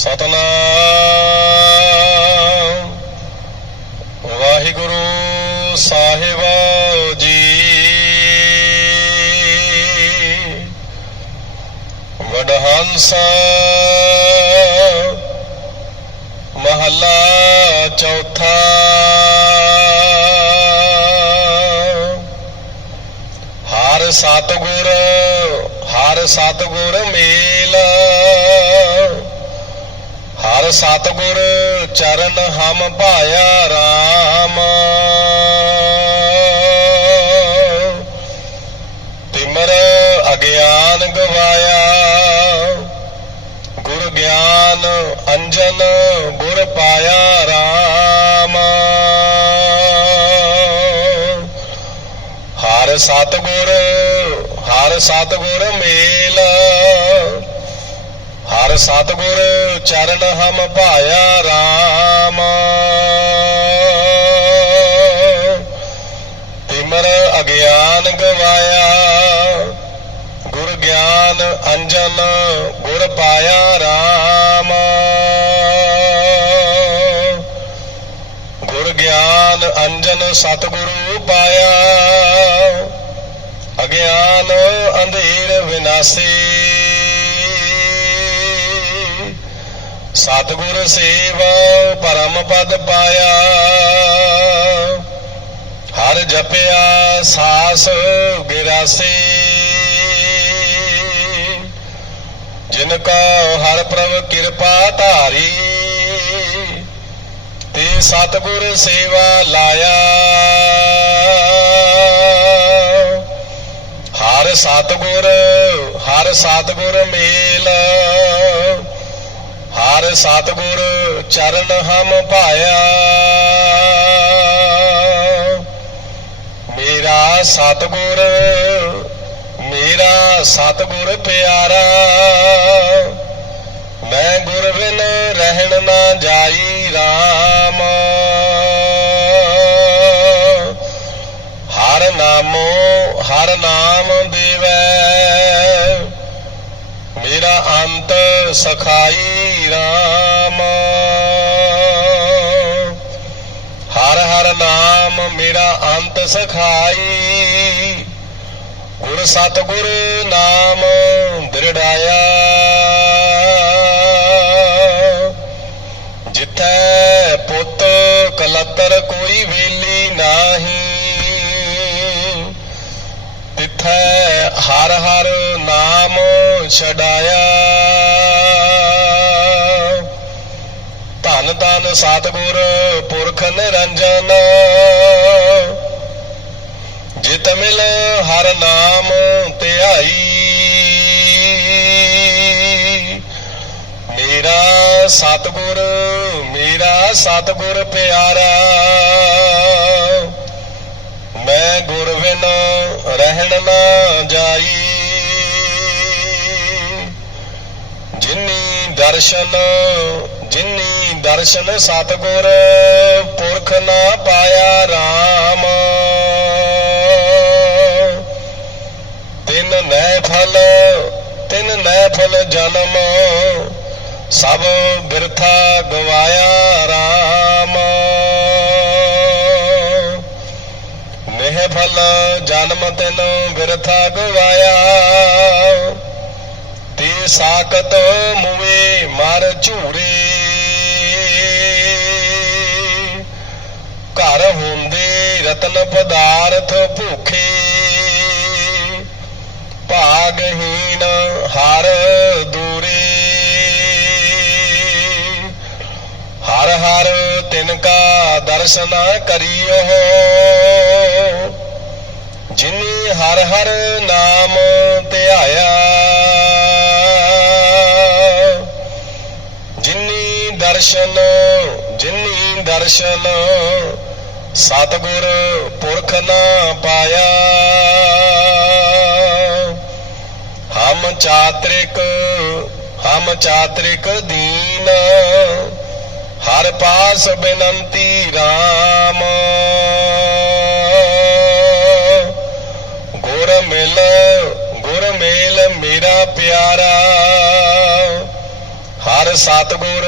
ਸਤਨਾਮ। ਵਾਹਿਗੁਰੂ ਸਾਹਿਬ ਜੀ। ਵਡਹੰਸ ਮਹੱਲਾ ਚੌਥਾ। ਹਰ ਸਤਗੁਰ ਹਰ ਸਤਗੁਰ ਮੇਲਾ। ਹਰ ਸਤਗੁਰ ਚਰਨ ਹਮ ਭਾਇਆ RAM ਤਿਮਰ ਅਗਿਆਨ ਗਵਾਇਆ। ਗੁਰ ਗਿਆਨ ਅੰਜਨ ਗੁਰ ਪਾਇਆ RAM ਹਰ ਸਤਗੁਰ ਹਰ ਸਤਗੁਰ ਮੇਲ। ਹਰ ਸਤਗੁਰ ਚਰਨ ਹਮ ਭਾਇਆ RAM ਤਿਮਰ ਅਗਿਆਨ ਗਵਾਇਆ, ਗੁਰ ਗਿਆਨ ਅੰਜਨ, ਗੁਰ ਪਾਇਆ RAM ਗੁਰ ਗਿਆਨ ਅੰਜਨ ਸਤਿਗੁਰੂ ਪਾਇਆ, ਅਗਿਆਨ ਅੰਧੇਰ ਵਿਨਾਸੀ। ਸਤਿਗੁਰ ਸੇਵ, ਪਰਮ ਪਦ ਪਾਇਆ। ਹਰ ਜਪਿਆ ਸਾਸ ਗਿਰਾਸੀ ਜਿਨ ਕਾ ਹਰ ਪ੍ਰਭ ਕਿਰਪਾ ਧਾਰੀ, ਤੇ ਸਤਿਗੁਰ ਸੇਵਾ ਲਾਇਆ। ਹਰ ਸਤਿਗੁਰ ਹਰ ਸਤਿਗੁਰ ਮੇਲ। ਹਰ ਸਤਿਗੁਰ ਚਰਨ ਹਮ ਭਾਇਆ। ਮੇਰਾ ਸਤਿਗੁਰ ਮੇਰਾ ਸਤਿਗੁਰ ਪਿਆਰਾ। ਮੈਂ ਗੁਰ ਬਿਨ ਰਹਿਣ ਨਾ ਜਾਈ RAM ਹਰ ਨਾਮੋ, ਹਰ ਨਾਮ ਮੇਰਾ ਅੰਤ ਸਖਾਈ RAM ਹਰ ਹਰ ਨਾਮ ਮੇਰਾ ਅੰਤ ਸਖਾਈ। ਗੁਰ ਸਤਿਗੁਰ ਨਾਮ ਦ੍ਰਿੜਾਇਆ। ਜਿੱਥੇ ਪੁੱਤ ਕਲਤਰ ਕੋਈ ਵੇਲੀ ਨਾਹੀ, ਤਿੱਥੈ ਹਰ ਹਰ ਨਾਮ ਛਡਾਇਆ। ਧਨ ਧਨ ਸਤਿਗੁਰ ਪੁਰਖ ਨਿਰੰਜਨ, ਜਿਤ ਮਿਲ ਹਰ ਨਾਮ ਧਿਆਈ। ਮੇਰਾ ਸਤਿਗੁਰ ਮੇਰਾ ਸਤਿਗੁਰ ਪਿਆਰਾ, ਮੈਂ ਗੁਰ ਬਿਨ ਰਹਿਣ ਨਾ ਜਾਈ। ਦਰਸ਼ਨ ਜਿਨੀ ਦਰਸ਼ਨ ਸਤਿਗੁਰ ਪੁਰਖ ਨਾ ਪਾਇਆ RAM ਤਿਨ ਨੈ ਫਲ, ਤਿਨ ਨੈ ਫਲ ਜਨਮ, ਸਭ ਬਿਰਥਾ ਗਵਾਇਆ RAM ਨਿਹ ਫਲ ਜਨਮ ਤਿਨ ਬਿਰਥਾ ਗਵਾਇਆ। ਤੇ ਸਾਖਤ ਮੁਵੇ ਮਰ ਝੂਰੇ। ਘਰ ਹੁੰਦੇ ਰਤਨ ਪਦਾਰਥ ਭੁਖੇ। ਭਾਗਹੀਨ ਹਰ ਦੂਰੇ। ਹਰ ਹਰ ਤਿਨ ਕਾ ਦਰਸ਼ਨ ਕਰਿਓ। ਜਿਨੀ ਹਰ ਹਰ ਨਾਮ ਧਿਆਇਆ ਦਰਸ਼ਨ, ਜਿਨੀ ਦਰਸ਼ਨ, ਸਤਿਗੁਰ ਪੁਰਖ ਨਾ ਪਾਇਆ। ਹਮ ਚਾਤ੍ਰਿਕ ਹਮ ਚਾਤ੍ਰਿਕ ਦੀਨ, ਹਰ ਪਾਸ ਬੇਨੰਤੀ RAM ਗੁਰ ਮਿਲ, ਗੁਰ ਮੇਲ ਮੇਰਾ ਪਿਆਰਾ। ਹਰ ਹਰ ਸਤਗੁਰ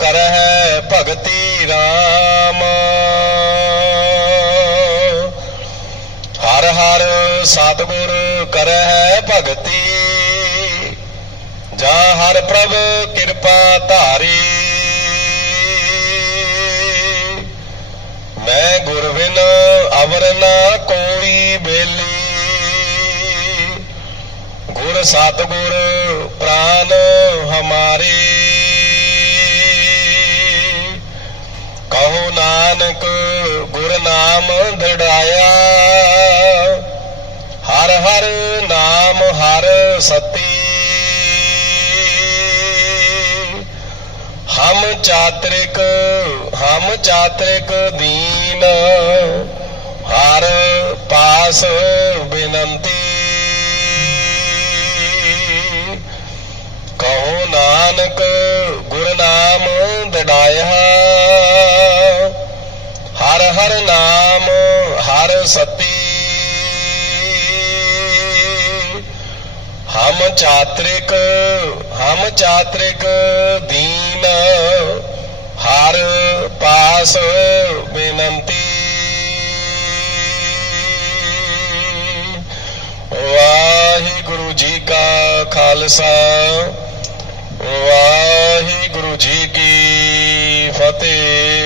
ਕਰਹਿ ਭਗਤੀ RAM ਹਰ ਹਰ ਸਤਗੁਰ ਕਰਹਿ ਭਗਤੀ। ਜਾ ਹਰ ਪ੍ਰਭ ਕਿਰਪਾ ਧਾਰੀ। ਮੈਂ ਗੁਰ ਬਿਨ ਅਵਰ ਨਾ ਕੋਈ। ਸਤਗੁਰ ਪ੍ਰਾਨ ਹਮਾਰੇ। ਕਹੋ ਨਾਨਕ ਗੁਰ ਨਾਮ ਧੜਾਇਆ। ਹਰ ਹਰ ਨਾਮ ਹਰ ਸਤੀ। ਹਮ ਚਾਤ੍ਰਿਕ ਹਮ ਚਾਤ੍ਰਿਕ ਦੀਨ। ਹਰ ਪਾਸ ਬਿਨੰਤੀ। ਨਾਨਕ ਗੁਰ ਦੜਾਇਆ ਹਰ ਹਰ ਨਾਮ, ਹਰ ਸਤੀ। ਹਮ ਚਾਤ੍ਰਿਕ ਹਮ ਚਾਤ੍ਰਿਕ ਦੀਨ, ਹਰ ਪਾਸ ਬੇਨੰਤੀ। ਵਾਹਿਗੁਰੂ ਜੀ ਕਾ ਖਾਲਸਾ ਵਾਹਿਗੁਰੂ ਜੀ ਕੀ ਫਤਿਹ।